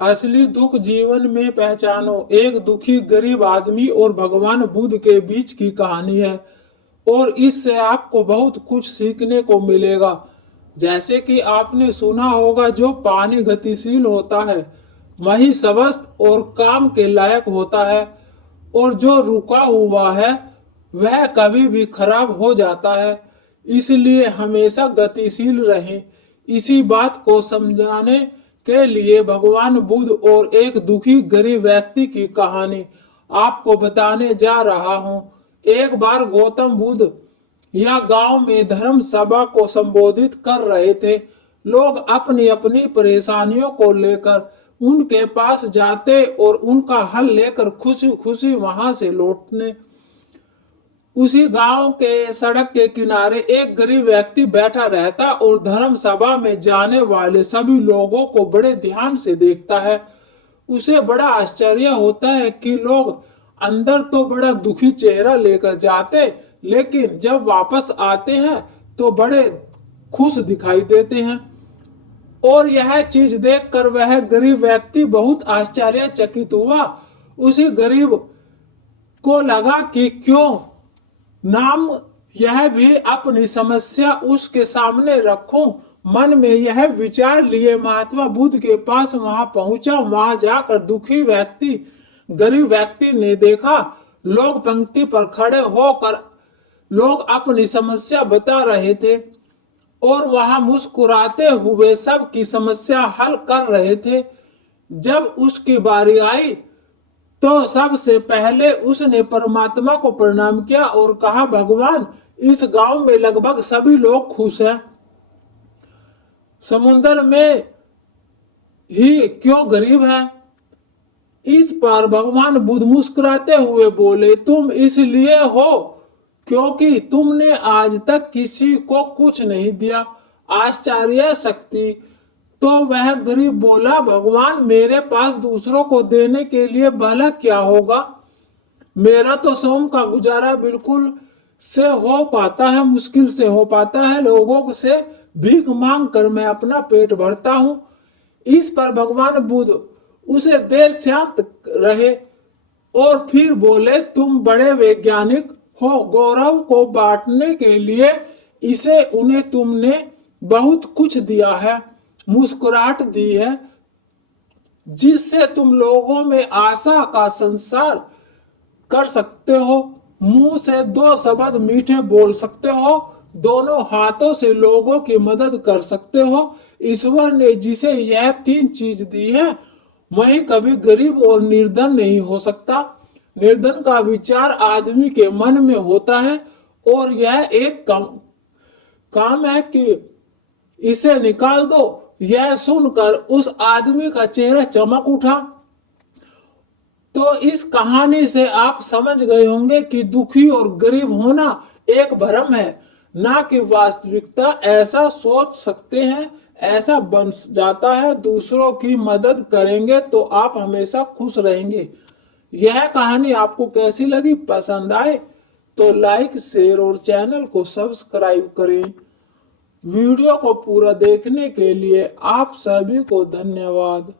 असली दुख जीवन में पहचानो। एक दुखी गरीब आदमी और भगवान बुद्ध के बीच की कहानी है और इससे आपको बहुत कुछ सीखने को मिलेगा। जैसे कि आपने सुना होगा, जो पानी गतिशील होता है वही स्वस्थ और काम के लायक होता है, और जो रुका हुआ है वह कभी भी खराब हो जाता है। इसलिए हमेशा गतिशील रहें। इसी बात को समझाने के लिए भगवान बुद्ध और एक दुखी गरीब व्यक्ति की कहानी आपको बताने जा रहा हूँ। एक बार गौतम बुद्ध या गांव में धर्म सभा को संबोधित कर रहे थे। लोग अपनी अपनी परेशानियों को लेकर उनके पास जाते और उनका हल लेकर खुशी खुशी वहां से लौटने। उसी गांव के सड़क के किनारे एक गरीब व्यक्ति बैठा रहता और धर्म सभा में जाने वाले सभी लोगों को बड़े ध्यान से देखता है। उसे बड़ा आश्चर्य होता है कि लोग अंदर तो बड़ा दुखी चेहरा लेकर जाते, लेकिन जब वापस आते हैं तो बड़े खुश दिखाई देते हैं। और यह चीज देखकर वह गरीब व्यक्ति बहुत आश्चर्यचकित हुआ। उसी गरीब को लगा कि क्यों नाम यह भी अपनी समस्या उसके सामने रखूं। मन में यह विचार लिए महात्मा बुद्ध के पास वहां पहुंचा। वहां जाकर दुखी व्यक्ति गरीब व्यक्ति ने देखा, लोग पंक्ति पर खड़े होकर लोग अपनी समस्या बता रहे थे और वहां मुस्कुराते हुए सबकी समस्या हल कर रहे थे। जब उसकी बारी आई तो सबसे पहले उसने परमात्मा को प्रणाम किया और कहा, भगवान, इस गांव में लगभग सभी लोग खुश हैं, समुद्र में ही क्यों गरीब है। इस पर भगवान बुद्ध मुस्कुराते हुए बोले, तुम इसलिए हो क्योंकि तुमने आज तक किसी को कुछ नहीं दिया। आश्चर्य शक्ति। तो वह गरीब बोला, भगवान, मेरे पास दूसरों को देने के लिए भला क्या होगा। मेरा तो सोम का गुजारा बिल्कुल से हो पाता है, मुश्किल से हो पाता है। लोगों से भीख मांग कर मैं अपना पेट भरता हूँ। इस पर भगवान बुद्ध उसे देर शांत रहे और फिर बोले, तुम बड़े वैज्ञानिक हो। गौरव को बांटने के लिए इसे उन्हें तुमने बहुत कुछ दिया है, मुस्कुराहट दी है, जिससे तुम लोगों में आशा का संसार कर सकते हो। मुंह से दो शब्द मीठे बोल सकते हो, दोनों हाथों से लोगों की मदद कर सकते हो। ईश्वर ने जिसे यह तीन चीज दी है वही कभी गरीब और निर्धन नहीं हो सकता। निर्धन का विचार आदमी के मन में होता है और यह एक काम है कि इसे निकाल दो। यह सुनकर उस आदमी का चेहरा चमक उठा। तो इस कहानी से आप समझ गए होंगे कि दुखी और गरीब होना एक भ्रम है, ना कि वास्तविकता। ऐसा सोच सकते हैं, ऐसा बन जाता है। दूसरों की मदद करेंगे तो आप हमेशा खुश रहेंगे। यह कहानी आपको कैसी लगी? पसंद आए तो लाइक, शेयर और चैनल को सब्सक्राइब करें। वीडियो को पूरा देखने के लिए आप सभी को धन्यवाद।